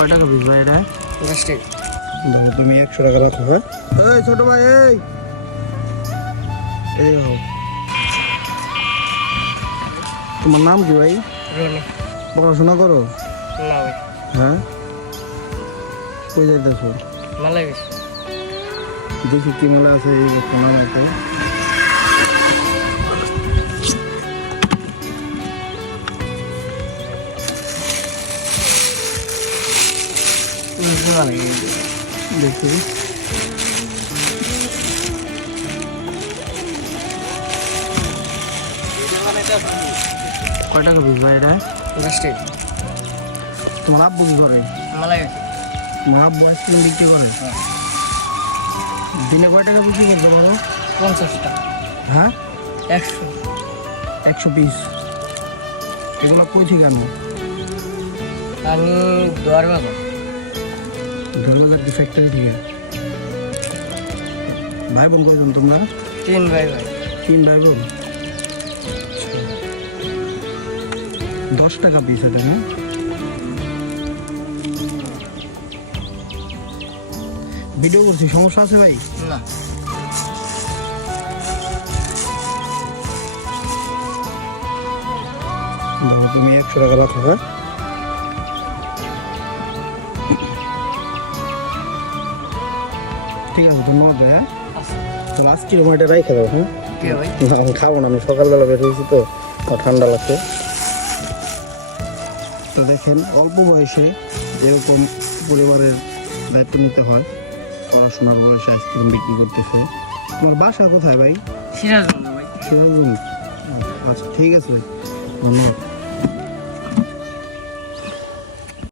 কয় টাকা পিস ভাই এটা? 10 টাকা। দেখো তুমি 100 টাকা রাখো। হ্যাঁ এই ছোট ভাই এই হো। তোমার নাম কি ভাই? রনি। পড়াশোনা করো? না ভাই। হ্যাঁ কই যাইতেছো? মেলায় গেছি। দেখি কি মেলা আছে এই মেলাতে। দেখি কয় টাকা পিস ভাই এটা? 10 টাকা। তোমার আব্বু কি করে? মেলায় গেছি। তোমার আব্বু আইসক্রিম বিক্রি করে? দিনে কয় টাকা বিক্রি করতে পারো? 50 টাকা। হ্যাঁ 100 পিস। এগুলো কই থেকে আনো? আমি দুয়ার বাবা। ধর্মঘাট কি ফ্যাক্টরি থেকে? ভাই বোন কয়জন তোমরা? 3 ভাই ভাই। 3 ভাই বোন। 10 টাকা পিস এটা না? ভিডিও করছি, সমস্যা আছে ভাই? না দেখো তুমি 100 টাকা রাখো। হ্যাঁ ঠিক আছে, ধন্যবাদ ভাই। হ্যাঁ তো লাস্ট কিলোমিটার রাইখে দাও। হ্যাঁ কে ভাই? না আমি খাবো না, আমি সকালবেলা বের হয়েছি তো ঠান্ডা লাগছে। তো দেখেন অল্প বয়সে এরকম পরিবারের দায়িত্ব নিতে হয়, পড়াশোনার বয়সে আইসক্রিম বিক্রি করতেছে। তোমার বাসা কোথায় ভাই? সিরাজগঞ্জ ভাই। সিরাজগঞ্জ। আচ্ছা ঠিক আছে ভাই, ধন্যবাদ।